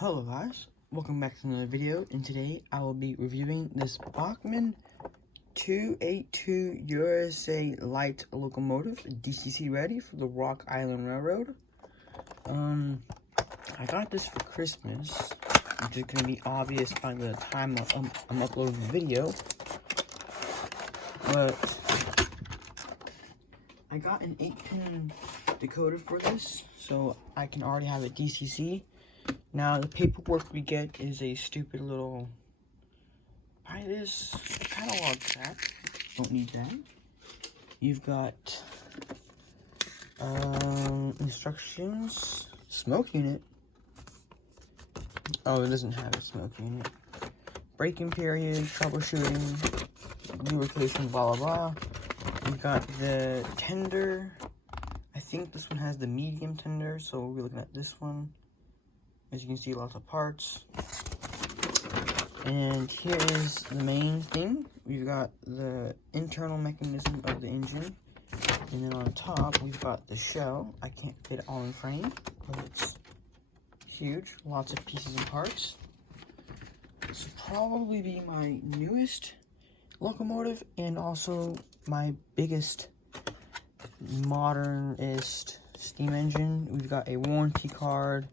Hello guys, welcome back to another video, and today I will be reviewing this Bachmann 282 USA light locomotive, DCC ready for the Rock Island Railroad. I got this for Christmas, which is going to be obvious by the time I'm uploading the video, but I got an 8-pin decoder for this, so I can already have it DCC. Now, the paperwork we get is a stupid little, buy this catalog crap, don't need that. You've got, instructions, smoke unit, oh, it doesn't have a smoke unit, braking period, troubleshooting, lubrication, blah, blah, blah. We've got the tender, I think this one has the medium tender, so we'll be looking at this one. As you can see, lots of parts. And here is the main thing. We've got the internal mechanism of the engine. And then on top, we've got the shell. I can't fit it all in frame, but it's huge. Lots of pieces and parts. This will probably be my newest locomotive and also my biggest modernist steam engine. We've got a warranty card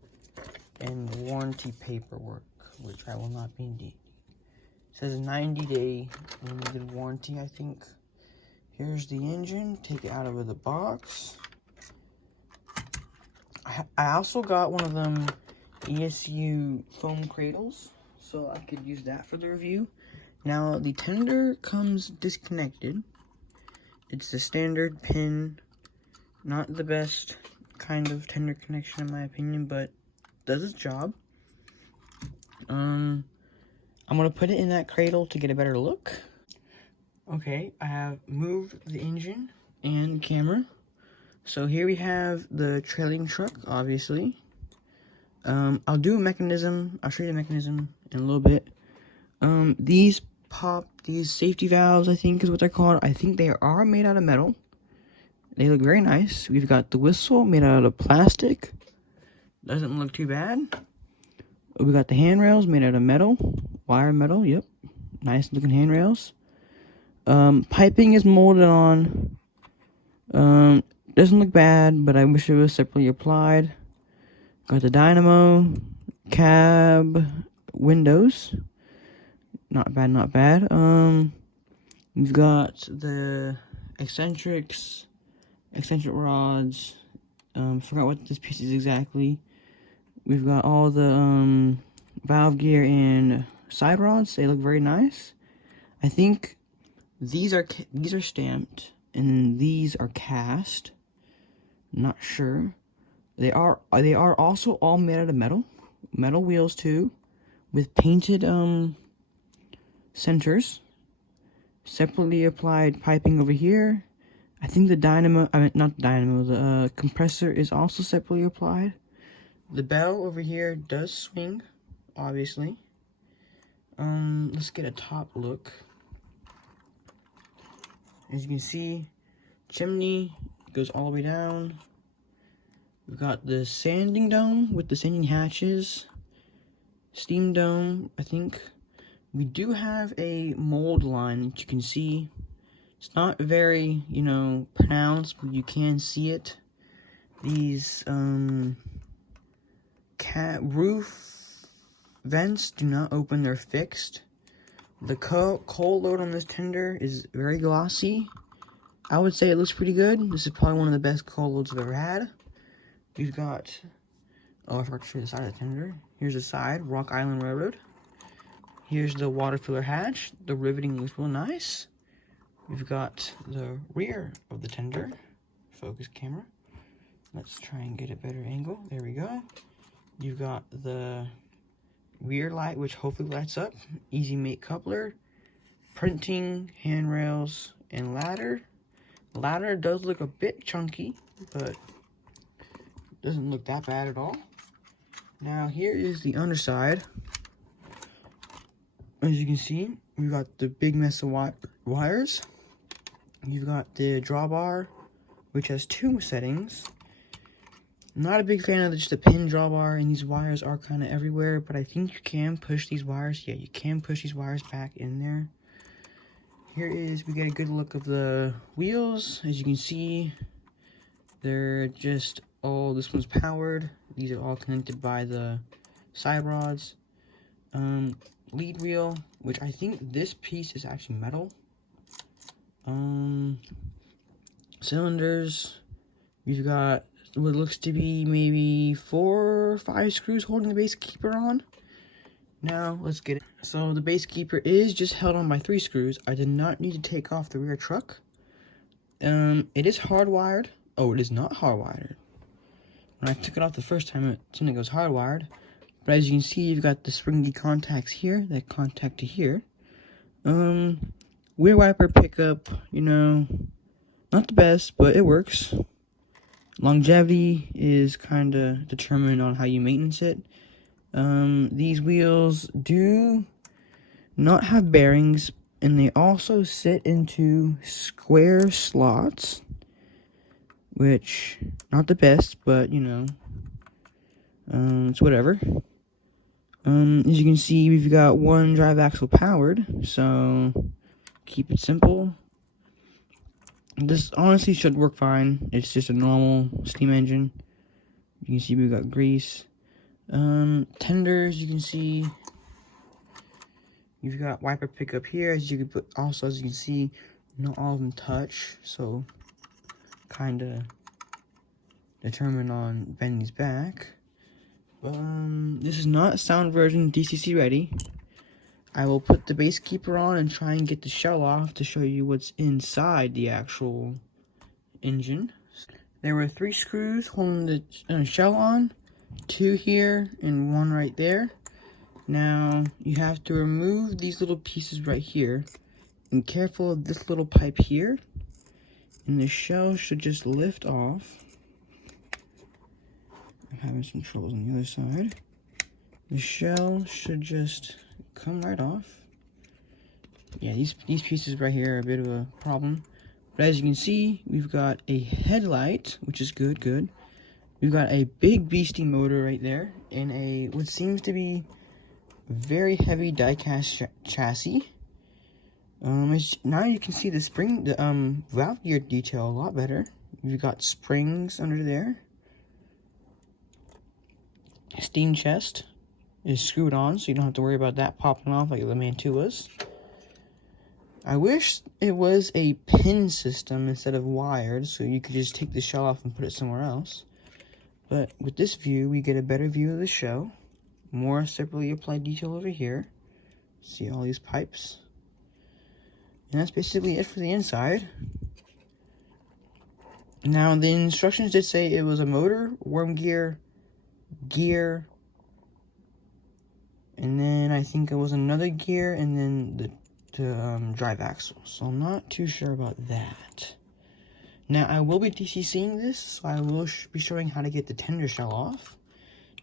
and warranty paperwork, which I will not be needing. It says 90-day limited warranty, I think. Here's the engine. Take it out of the box. I also got one of them ESU foam cradles, so I could use that for the review. Now, the tender comes disconnected. It's the standard pin, not the best kind of tender connection in my opinion, but does its job. I'm gonna put it in that cradle to get a better look. Okay, I have moved the engine and camera. So here we have the trailing truck, obviously. I'll do a mechanism. I'll show you the mechanism in a little bit. These safety valves, I think is what they're called. I think they are made out of metal. They look very nice. We've got the whistle made out of plastic. Doesn't look too bad. We got the handrails made out of metal. Wire metal, yep. Nice looking handrails. Piping is molded on. Doesn't look bad, but I wish it was separately applied. Got the dynamo, cab, windows. Not bad, not bad. We've got the eccentric rods. Forgot what this piece is exactly. We've got all the valve gear and side rods. They look very nice. I think these are stamped and these are cast. Not sure. They are also all made out of metal wheels too, with painted centers. Separately applied piping over here. I think the the compressor is also separately applied. The bell over here does swing, obviously. Let's get a top look. As you can see, chimney goes all the way down. We've got the sanding dome with the sanding hatches. Steam dome, I think. We do have a mold line that you can see. It's not very, pronounced, but you can see it. These, roof vents do not open, they're fixed. The coal load on this tender is very glossy. I would say it looks pretty good. This is probably one of the best coal loads I've ever had. We've got, I forgot to show you the side of the tender. Here's the side, Rock Island Railroad. Here's the water filler hatch. The riveting looks real nice. We've got the rear of the tender. Focus camera. Let's try and get a better angle. There we go. You've got the rear light, which hopefully lights up. Easy mate coupler. Printing, handrails, and ladder. The ladder does look a bit chunky, but doesn't look that bad at all. Now here is the underside. As you can see, we've got the big mess of wires. You've got the drawbar, which has two settings. Not a big fan of just the pin drawbar, and these wires are kind of everywhere, but I think you can push these wires. Yeah, you can push these wires back in there. Here we get a good look of the wheels. As you can see, they're just all, this one's powered. These are all connected by the side rods. Lead wheel, which I think this piece is actually metal. Cylinders, we've got what looks to be maybe 4 or 5 screws holding the base keeper on. Now let's get it. So the base keeper is just held on by 3 screws. I did not need to take off the rear truck. It is hardwired. Oh, it is not hardwired. When I took it off the first time, it seemed like it was hardwired. But as you can see, you've got the springy contacts here that contact to here. Rear wiper pickup, you know, not the best, but it works. Longevity is kind of determined on how you maintenance it. These wheels do not have bearings, and they also sit into square slots, which not the best, but you know, it's whatever. As you can see, we've got one drive axle powered, so keep it simple. This honestly should work fine. It's just a normal steam engine. You can see we've got grease. Tenders, you can see you've got wiper pickup here. As you can see, not all of them touch, so kind of determined on bending these back. This is not sound version DCC ready. I will put the base keeper on and try and get the shell off to show you what's inside the actual engine. There were 3 screws holding the shell on, 2 here and 1 right there. Now you have to remove these little pieces right here, and careful of this little pipe here, and the shell should just lift off. I'm having some troubles on the other side. The shell should just come right off. Yeah, these pieces right here are a bit of a problem. But as you can see, we've got a headlight, which is good. We've got a big beastie motor right there, and a what seems to be very heavy die-cast chassis. Now you can see the valve gear detail a lot better. We've got springs under there. Steam chest is screwed on, so you don't have to worry about that popping off like the Mantuas. I wish it was a pin system instead of wired, so you could just take the shell off and put it somewhere else. But with this view, we get a better view of the shell. More separately applied detail over here. See all these pipes. And that's basically it for the inside. Now, the instructions did say it was a motor, worm gear, and then I think it was another gear, and then the drive axle. So I'm not too sure about that. Now, I will be DCCing this, so I will be showing how to get the tender shell off.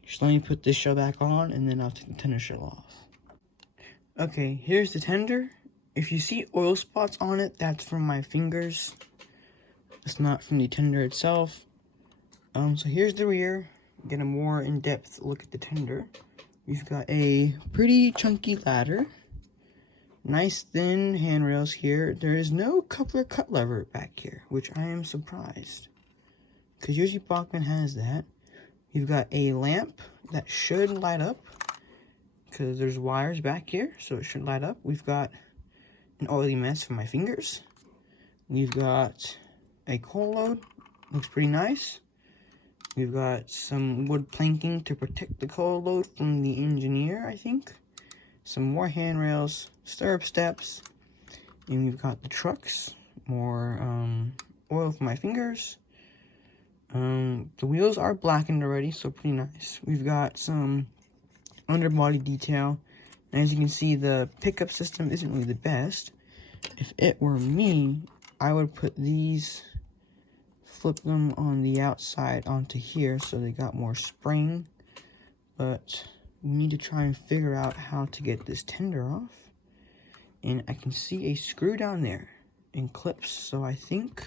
Just let me put this shell back on, and then I'll take the tender shell off. Okay, here's the tender. If you see oil spots on it, that's from my fingers. It's not from the tender itself. So here's the rear. Get a more in-depth look at the tender. We've got a pretty chunky ladder. Nice thin handrails here. There is no coupler cut lever back here, which I am surprised, because usually Bachmann has that. You've got a lamp that should light up, because there's wires back here, so it should light up. We've got an oily mess for my fingers. We've got a coal load, looks pretty nice. We've got some wood planking to protect the coal load from the engineer, I think. Some more handrails, stirrup steps, and we've got the trucks, more oil for my fingers. The wheels are blackened already, so pretty nice. We've got some underbody detail, and as you can see, the pickup system isn't really the best. If it were me, I would put these, flip them on the outside onto here so they got more spring, but we need to try and figure out how to get this tender off. And I can see a screw down there and clips, so I think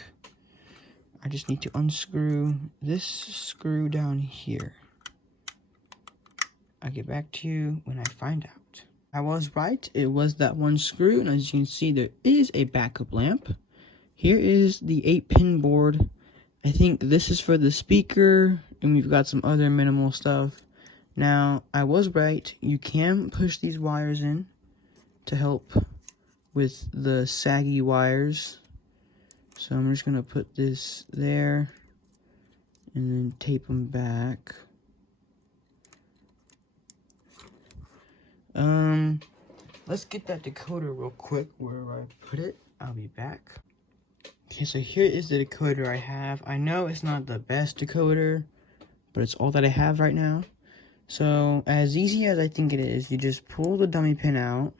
I just need to unscrew this screw down here. I'll get back to you when I find out. I was right, it was that one screw, and as you can see, there is a backup lamp. Here is the 8-pin board. I think this is for the speaker, and we've got some other minimal stuff. Now, I was right, you can push these wires in to help with the saggy wires. So I'm just gonna put this there, and then tape them back. Let's get that decoder real quick where I put it. I'll be back. Okay, so here is the decoder I have. I know it's not the best decoder, but it's all that I have right now. So, as easy as I think it is, you just pull the dummy pin out.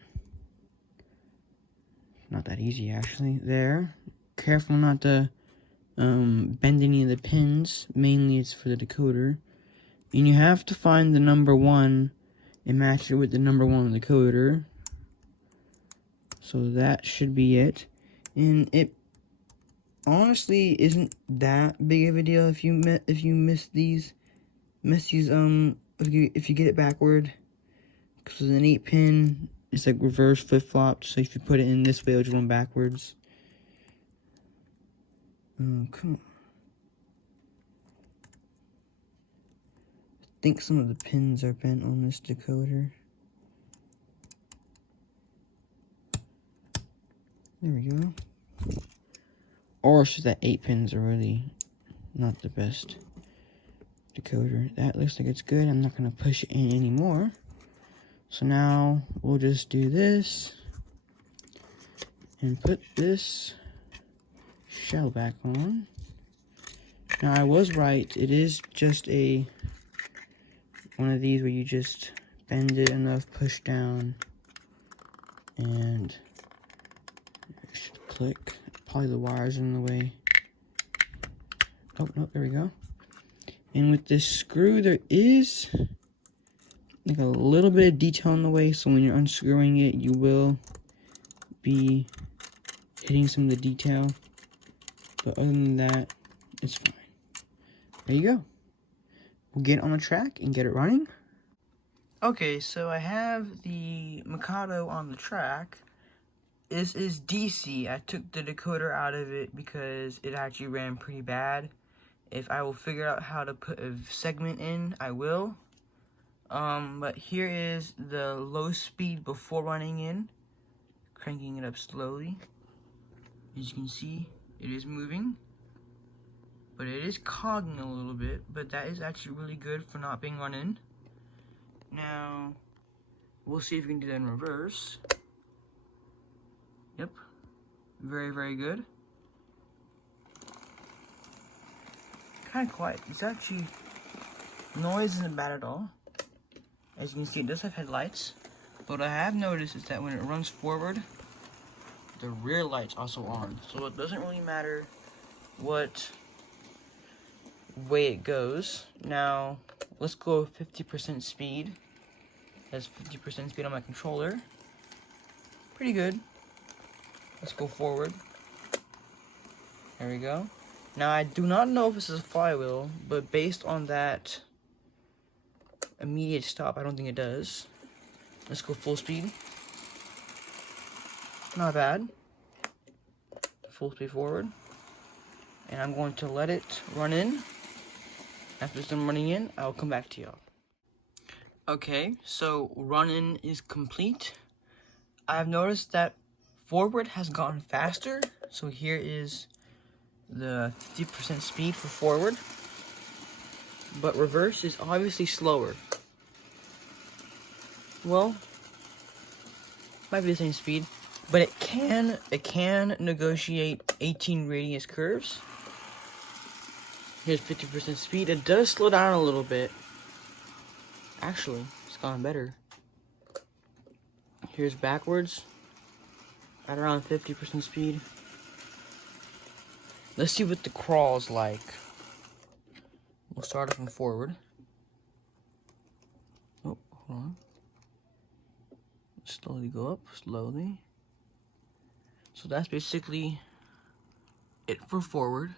Not that easy, actually. There. Careful not to bend any of the pins. Mainly, it's for the decoder. And you have to find the number 1 and match it with the number 1 on the decoder. So that should be it. And it honestly isn't that big of a deal if you miss these if you get it backward, because an 8-pin it's like reverse flip-flop. So if you put it in this way, it'll just run backwards. Oh, come on. I think some of the pins are bent on this decoder. There we go. Or it's just that 8 pins are really not the best decoder. That looks like it's good. I'm not going to push it in anymore. So now we'll just do this and put this shell back on. Now I was right. It is just one of these where you just bend it enough, push down, and it should click. Probably the wires are in the way. Oh, no, there we go. And with this screw, there is like a little bit of detail in the way, so when you're unscrewing it, you will be hitting some of the detail. But other than that, it's fine. There you go. We'll get on the track and get it running. Okay, so I have the Mikado on the track. This is DC. I took the decoder out of it because it actually ran pretty bad. If I will figure out how to put a segment in, I will. But here is the low speed before running in. Cranking it up slowly. As you can see, it is moving. But it is cogging a little bit, but that is actually really good for not being run in. Now, we'll see if we can do that in reverse. Yep. Very, very good. Kind of quiet. It's actually, noise isn't bad at all. As you can see, it does have headlights. But what I have noticed is that when it runs forward, the rear light's also on. So it doesn't really matter what way it goes. Now, let's go 50% speed. That's 50% speed on my controller. Pretty good. Let's go forward. There we go. Now, I do not know if this is a flywheel, but based on that immediate stop, I don't think it does. Let's go full speed. Not bad. Full speed forward. And I'm going to let it run in. After it's done running in, I'll come back to y'all. Okay, so run-in is complete. I've noticed that forward has gotten faster. So here is the 50% speed for forward. But reverse is obviously slower. Well, might be the same speed, but it can negotiate 18 radius curves. Here's 50% speed. It does slow down a little bit. Actually, it's gone better. Here's backwards at around 50% speed. Let's see what the crawl's like. We'll start off from forward. Oh, hold on. Slowly go up, slowly. So that's basically it for forward.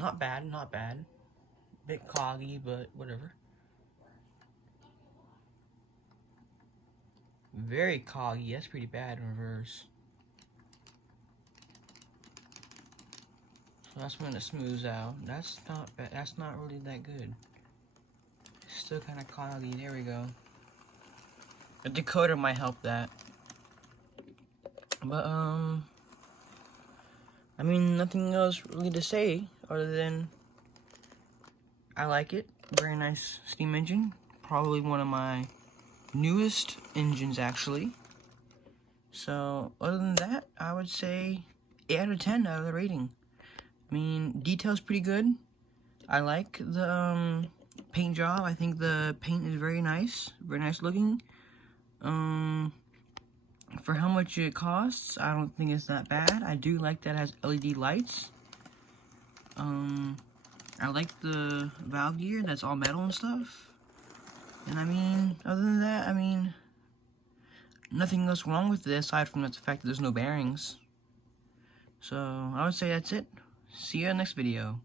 Not bad, not bad. Bit coggy, but whatever. Very coggy, that's pretty bad in reverse. So that's when it smooths out. That's not bad. That's not really that good. Still kind of coggy. There we go. The decoder might help that. But I mean, nothing else really to say other than I like it. Very nice steam engine. Probably one of my newest engines, actually. So, other than that, I would say 8 out of 10 out of the rating. I mean, detail's pretty good. I like the paint job. I think the paint is very nice looking. For how much it costs, I don't think it's that bad. I do like that it has LED lights. I like the valve gear that's all metal and stuff. And I mean, other than that, I mean, nothing else wrong with it aside from the fact that there's no bearings. So, I would say that's it. See you in the next video.